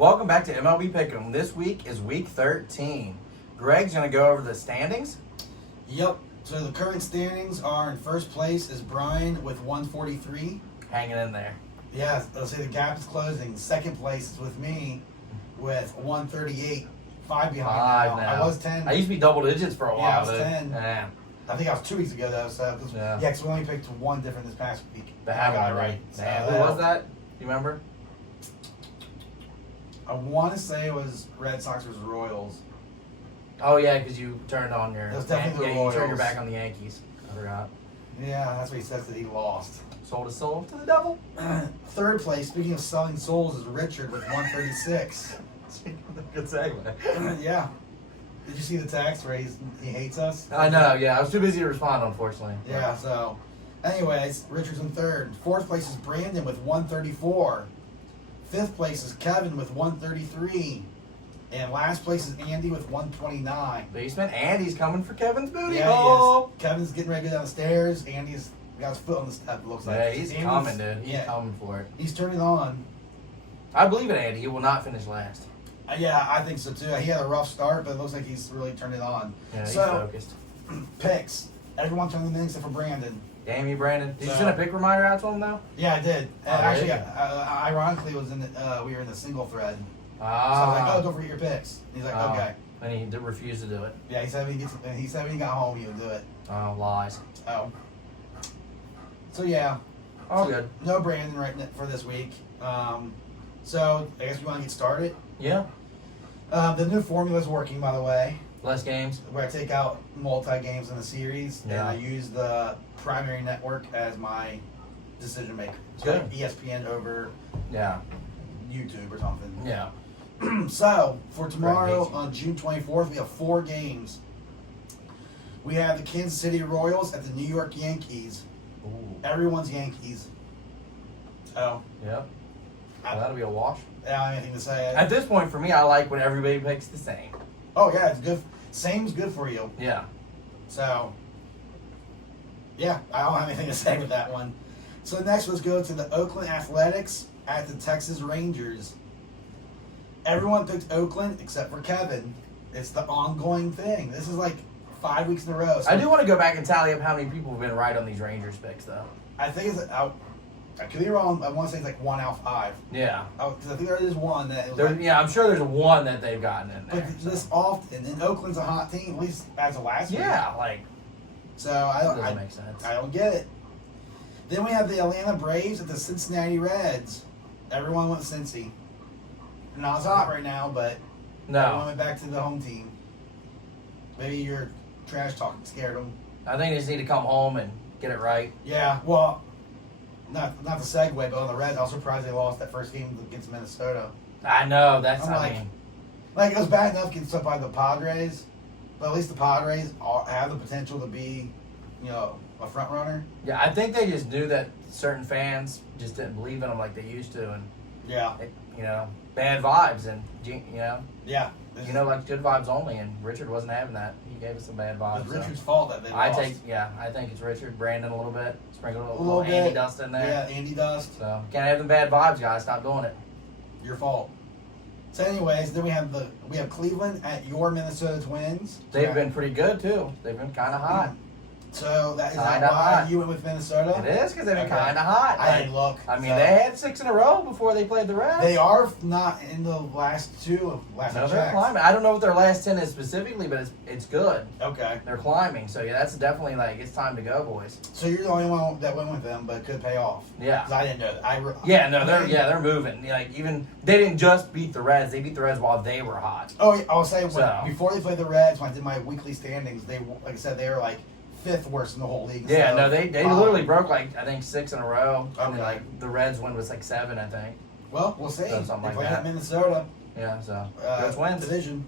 Welcome back to MLB Pick. This week is week 13. Greg's going to go over the standings. Yep. So the current standings are: in first place is Brian with 143. Hanging in there. Yeah, let's say the gap is closing. Second place is with me with 138. 5 behind now. I was 10. I used to be double digits for a while. Yeah, I was 10. Man. I think I was 2 weeks ago though. So Yeah, because we only picked one different this past week. But I got it right. So, Who was that? You remember? I want to say it was Red Sox versus Royals. Oh, yeah, because you turned on your... It was definitely the you turned your Royals. back on the Yankees. I forgot. Yeah, that's what he says that he lost. Sold his soul to the devil. Third place, speaking of selling souls, is Richard with 136. Good segue. Yeah. Did you see the text where he hates us? I know, yeah. I was too busy to respond, unfortunately. Yeah, so. Anyways, Richard's in third. Fourth place is Brandon with 134. Fifth place is Kevin with 133. And last place is Andy with 129. Basement. Andy's coming for Kevin's booty. Yeah, he is. Kevin's getting ready to go down the stairs. Andy's got his foot on the step, it looks like. Yeah, he's Andy's coming, dude. He's coming for it. He's turning on. I believe in Andy. He will not finish last. Yeah, I think so too. He had a rough start, but it looks like he's really turned it on. Yeah, he's so, focused. Picks. Everyone turned them in except for Brandon. Damn you, Brandon. Did you send a pick reminder out to him, though? Yeah, I did. Oh, Actually, really? ironically, it was in the, we were in the single thread. So I Ah. was like, oh, don't forget your picks. He's like, okay. And he refused to do it. Yeah, he said when he got home, he would do it. Oh, lies. Oh. So, yeah. Oh, good. No Brandon right for this week. So, I guess we want to get started. Yeah. The new formula is working, by the way, Less games. where I take out multi-games in the series, and Yeah. I use the primary network as my decision maker. So Good. like ESPN over Yeah. YouTube or something. Yeah. So, for tomorrow, Great. on June 24th, we have 4 games. We have the Kansas City Royals at the New York Yankees. Ooh. Everyone's Yankees. Oh, Yep. Well, that'll be a wash. I don't have anything to say. At this point, for me, I like when everybody picks the same. Oh, yeah, it's good. Same's good for you. Yeah. So, yeah, I don't have anything to say with that one. So, next, let's go to the Oakland Athletics at the Texas Rangers. Everyone picked Oakland except for Kevin. It's the ongoing thing. This is like 5 weeks in a row. So I do want to go back and tally up how many people have been right on these Rangers picks, though. I think it's I could be wrong. I want to say it's like 1 out of 5. Yeah. Because I think there is one that. It was There, like, yeah, I'm sure there's one that they've gotten in there. but this often, and Oakland's a hot team, at least as of last week. Yeah, like, So I that don't. doesn't make sense. I don't get it. Then we have the Atlanta Braves at the Cincinnati Reds. Everyone went Cincy. Not as hot right now, but everyone No. went back to the home team. Maybe your trash talking scared them. I think they just need to come home and get it right. Yeah, well, not the segue, but on the Reds, I was surprised they lost that first game against Minnesota. I know, that's, I'm I mean, Like, it was bad enough getting stuff by the Padres, but at least the Padres have the potential to be, a front runner. yeah, I think they just knew that certain fans just didn't believe in them like they used to, and, Yeah, bad vibes, and, yeah. like good vibes only, and Richard wasn't having that. He gave us some bad vibes. It's so. Richard's fault that they I lost. think it's Richard, Brandon a little bit, sprinkle a little little bit. Andy dust in there. Yeah, Andy Dust. So can't have them bad vibes, guys. Stop doing it. Your fault. So, anyways, then we have Cleveland at your Minnesota Twins. They've been pretty good too. They've been kind of hot. So that is Kinda that why hot. you went with Minnesota? It is because they've been Okay. kind of hot. I didn't look. I mean, so- they had 6 in a row before they played the Reds. They are not in the last 2. Last No, I they're checked. climbing. I don't know what their last 10 is specifically, but it's good. Okay. They're climbing. So yeah, that's definitely it's time to go, boys. So you're the only one that went with them, but it could pay off. Yeah. 'Cause I didn't know that. Yeah, no, they're moving. Like even they didn't just beat the Reds; they beat the Reds while they were hot. Oh, yeah, I was saying So- before they played the Reds, when I did my weekly standings, like I said, they were like 5th worst in the whole league. Yeah, So, no, they literally broke I think 6 in a row, and then Okay. the Reds win was 7, I think. Well, we'll see. So something They like play that. at Minnesota. Yeah, so go Twins. Division.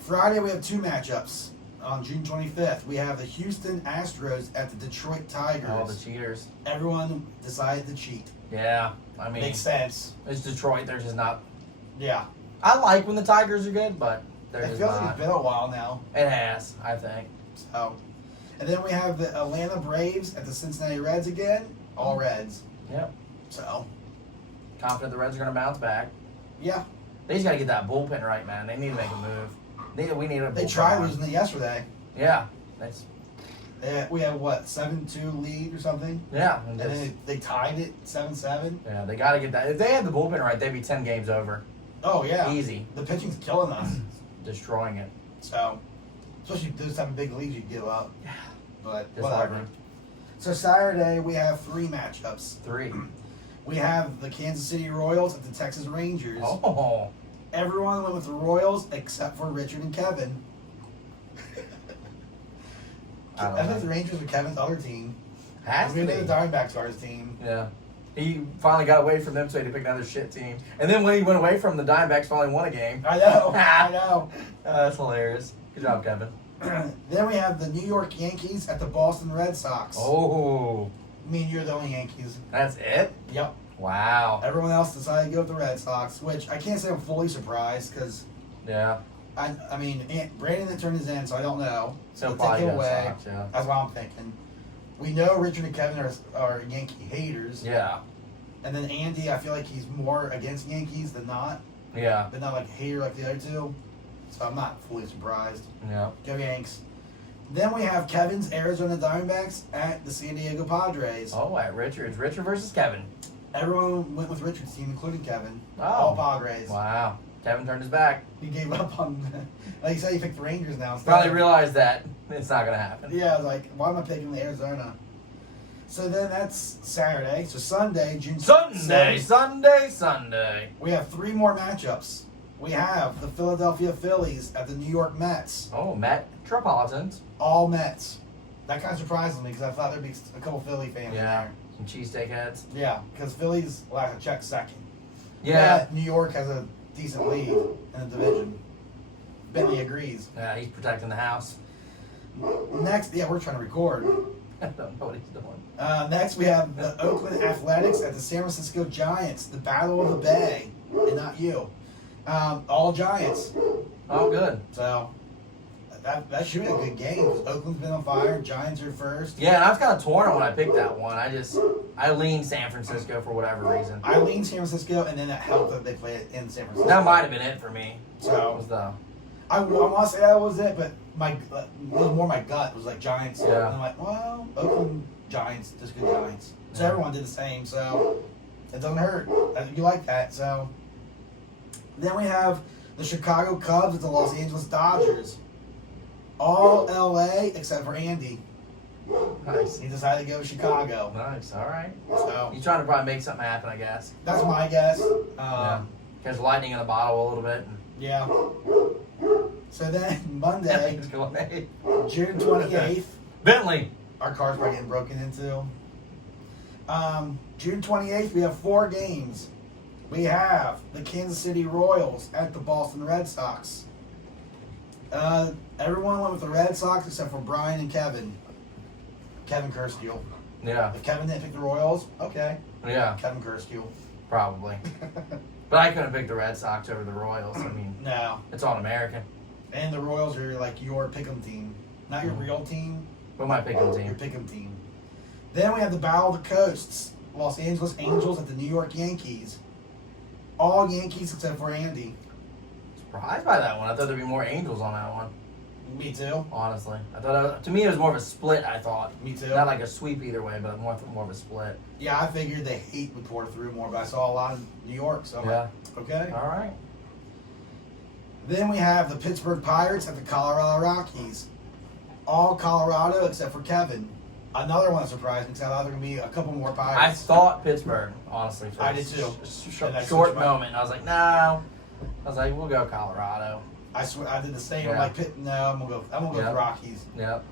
Friday we have 2 matchups. On June 25th, we have the Houston Astros at the Detroit Tigers. All the cheaters. Everyone decided to cheat. Yeah, I mean, Makes sense. it's Detroit. They're just not. Yeah. I like when the Tigers are good, but they're It just feels like not. it's been a while now. It has, I think. So, and then we have the Atlanta Braves at the Cincinnati Reds again. All Reds. Yep. So, Confident the Reds are going to bounce back. Yeah. They just got to get that bullpen right, man. They need to make a move. We need a bullpen. They tried arm. losing it yesterday. Yeah. That's. We had, 7-2 lead or something? Yeah. And then they tied it 7-7. Yeah, they got to get that. If they had the bullpen right, they'd be 10 games over. Oh, yeah. Easy. The pitching's killing us. Destroying it. So, especially those type of big leagues you give up. Yeah. But Just whatever. hard. So Saturday we have 3 matchups. 3. We have the Kansas City Royals at the Texas Rangers. Oh. Everyone went with the Royals except for Richard and Kevin. I think the Rangers are Kevin's other team. Has to Maybe be. the Diamondbacks are his team. Yeah. He finally got away from them, so he had to pick another shit team. And then when he went away from the Diamondbacks, finally won a game. I know. I know. That's hilarious. Good job, Kevin. Then we have the New York Yankees at the Boston Red Sox. Oh. Me and you're the only Yankees. That's it? Yep. Wow. Everyone else decided to go with the Red Sox, which I can't say I'm fully surprised because, Yeah. I mean, Brandon didn't turn his in, so I don't know. So Let's probably take it go away. Sox, yeah. That's what I'm thinking. We know Richard and Kevin are Yankee haters. Yeah. And then Andy, I feel like he's more against Yankees than not. Yeah. But not like a hater like the other two. So I'm not fully surprised. Yeah. Go Yanks. Then we have Kevin's Arizona Diamondbacks at the San Diego Padres. Oh, at Richards. Richard versus Kevin. Everyone went with Richard's team, including Kevin. Oh. All Padres. Wow. Kevin turned his back. He gave up on, like you said, he picked the Rangers now. instead. Probably realized that it's not going to happen. Yeah, I was like, why am I picking the Arizona? So then that's Saturday. So Sunday, June Sunday, 7th, Sunday. we have 3 more matchups. We have the Philadelphia Phillies at the New York Mets. Oh, Metropolitans. All Mets. That kind of surprises me because I thought there'd be a couple Philly fans Yeah. in Some cheesesteak heads. there. Yeah, because Phillies like a check second. Yeah. But New York has a decent lead in the division. Bentley agrees. Yeah, he's protecting the house. Next, yeah, we're trying to record. I don't know what he's doing. Next, we have the Oakland Athletics at the San Francisco Giants. The Battle of the Bay, and not you. All Giants. Oh, good. So that should be a good game because Oakland's been on fire. Giants are first. Yeah, and I was kind of torn on when I picked that one. I leaned San Francisco for whatever reason. I leaned San Francisco, and then that helped that they played it in San Francisco. That might have been it for me. So Was the I want to say that was it, but it was more my gut. It was like Giants. Yeah. And I'm like, well, Oakland Giants, just good Giants. So Yeah. everyone did the same. So it doesn't hurt. You like that. So then we have the Chicago Cubs at the Los Angeles Dodgers. All LA except for Andy. nice. He decided to go to Chicago. Nice. All right. So He's trying to probably make something happen, I guess. that's my guess. Yeah. Catch lightning in the bottle a little bit. Yeah. So then Monday, He's going, hey. June 28th. Bentley. Our car's probably getting broken into. June 28th, we have 4 games. We have the Kansas City Royals at the Boston Red Sox. Everyone went with the Red Sox except for Brian and Kevin. Kevin Kersteel. Yeah. If Kevin didn't pick the Royals, okay. Yeah. Kevin Kersteel. Probably. But I couldn't pick the Red Sox over the Royals. I mean, No. it's all American. And the Royals are like your pick'em team. Not your real team, But my picking your team. pick'em team. Then we have the Battle of the Coasts. Los Angeles Angels at the New York Yankees. All Yankees except for Andy. Surprised by that one. I thought there'd be more Angels on that one. Me too. Honestly, I thought to me it was more of a split. I thought Me too. not like a sweep either way, but more of a split. Yeah, I figured the hate would pour through more, but I saw a lot of New York, so I'm Yeah. like, okay. All right. Then we have the Pittsburgh Pirates at the Colorado Rockies. All Colorado except for Kevin. Another one that surprised me because I thought there were going to be a couple more I Pirates. thought Pittsburgh, honestly. For I a did too. short And I switched my- moment, and I was like, no. I was like, we'll go Colorado. I swear I did the same. I'm Yeah. like, no, I'm gonna go with Yeah. the Rockies. Yep.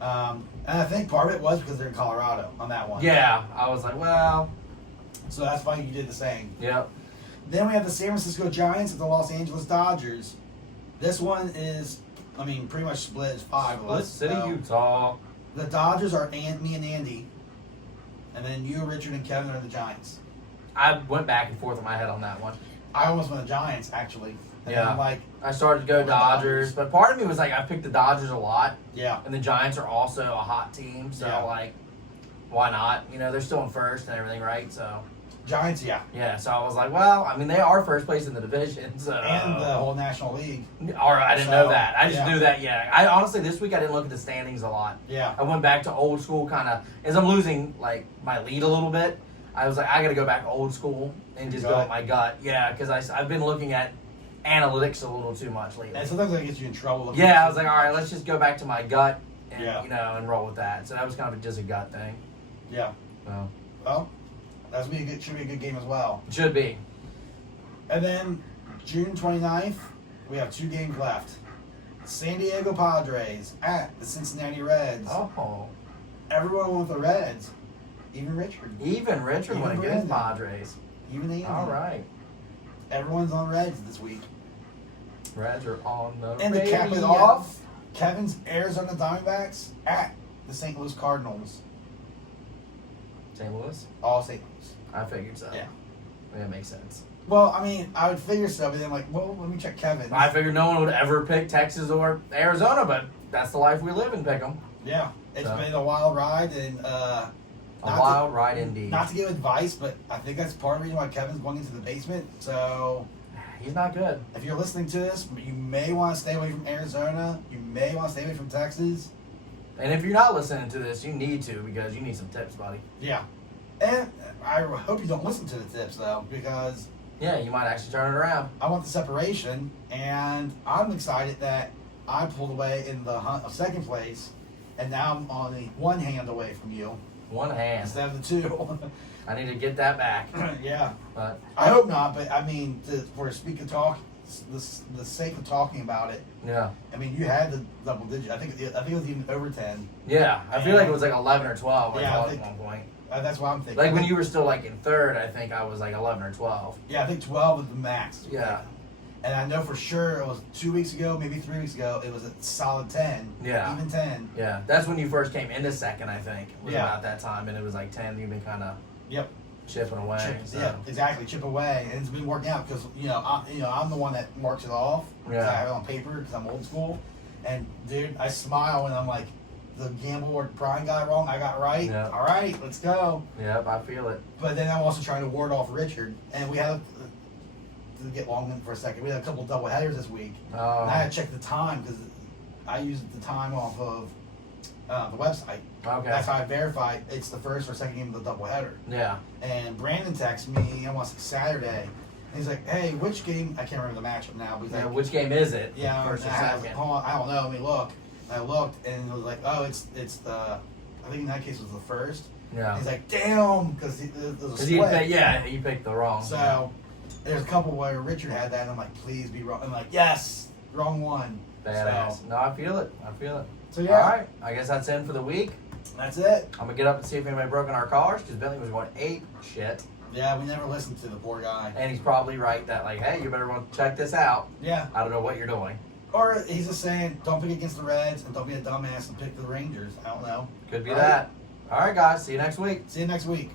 And I think part of it was because they're in Colorado on that one. Yeah, I was like, well, So that's funny you did the same. yep. Then we have the San Francisco Giants at the Los Angeles Dodgers. This one is, I mean, pretty much split as 5 of us. City, so Utah. the Dodgers are me and Andy. And then you, Richard, and Kevin are the Giants. I went back and forth in my head on that one. I almost went the Giants, actually. And then Yeah. I'm like, I started to go The Dodgers, Dodgers. but part of me was like, I picked the Dodgers a lot, yeah. and the Giants are also a hot team, so Yeah. like, why not? You know, they're still in first and everything, right? So Giants, yeah. Yeah, so I was like, well, I mean, they are first place in the division, so. And the whole National League. All right, I didn't know So, that. I just yeah. knew that, yeah. I honestly, this week I didn't look at the standings a lot. Yeah. I went back to old school kind of, as I'm losing, like, my lead a little bit, I was like, I got to go back old school and just go with my gut. Yeah, because I've been looking at analytics a little too much lately. And sometimes that gets you in trouble. Yeah, I was like, all right, let's just go back to my gut and, Yeah. and roll with that. So that was kind of just a gut thing. Yeah. So, Well, should be a good game as well. it should be. And then June 29th, we have 2 games left. San Diego Padres at the Cincinnati Reds. Oh. Everyone went with the Reds. Even Richard. Even Richard Even went against Brandon. Padres. Even Andy. All right. Everyone's on Reds this week. Reds are on the And to cap it radio. off, Kevin's Arizona Diamondbacks at the St. Louis Cardinals. St. Louis? All St. Louis. I figured so. Yeah. That makes sense. Well, I mean, I would figure so, but then like, well, let me check Kevin's. I figured no one would ever pick Texas or Arizona, but that's the life we live in, pick 'em. Yeah, it's So. been a wild ride, and A Not wild ride indeed. not to give advice, but I think that's part of the reason why Kevin's going into the basement. So He's not good. if you're listening to this, you may want to stay away from Arizona. You may want to stay away from Texas. And if you're not listening to this, you need to because you need some tips, buddy. Yeah, and I hope you don't listen to the tips though, because Yeah, you might actually turn it around. I want the separation, and I'm excited that I pulled away in the hunt of second place, and now I'm on a one hand away from you One hand. instead of the two. I need to get that back. Yeah, But I hope not, but I mean, for speak of talk, the sake of talking about it. yeah. I mean, you had the double digit. I think it was even over 10. Yeah. I feel like it was like 11 or 12 I Yeah, I thought think- at one point. That's what I'm thinking. Like when you were still like in third, I think I was like 11 or 12. Yeah, I think 12 was the max. Yeah. And I know for sure it was 2 weeks ago, maybe 3 weeks ago, it was a solid 10. Yeah. Even 10. Yeah. That's when you first came into second, I think. Was Yeah. about that time. And it was like 10. You've been kind of Yep. chipping away. Chip, so. Yeah, exactly. Chip away, and it's been working out because I'm the one that marks it off. 'Cause Yeah. I have it on paper because I'm old school. And dude, I smile when I'm like, the gamble or Brian got it wrong, I got it right. Yeah. All right, let's go. Yep, I feel it. But then I'm also trying to ward off Richard, and we have to get long for a second. We had a couple double headers this week. Oh. And I had to check the time because I used the time off of the website. Okay. That's how I verified it's the first or second game of the doubleheader. Yeah. And Brandon texted me, I want to say Saturday. And he's like, hey, which game? I can't remember the matchup now. But he's Yeah, like, which game is it? yeah, First or and I was like, second? hold on, I don't know. Let me look. And I looked, and it was like, oh, it's the, I think in that case it was the first. Yeah. And he's like, damn, because there was a Because he split. picked the wrong. So there's a couple where Richard had that, and I'm like, please be wrong. I'm like, yes, wrong one. Badass. So, No, I feel it. I feel it. so yeah, All right. I guess that's it for the week. that's it. I'm going to get up and see if anybody broke in our cars because Bentley was going ape shit. Yeah, we never listened to the poor guy. And he's probably right that, like, hey, you better want to check this out. Yeah. I don't know what you're doing. Or he's just saying, don't pick against the Reds and don't be a dumbass and pick the Rangers. I don't know. Could be Right. that. All right, guys. See you next week. See you next week.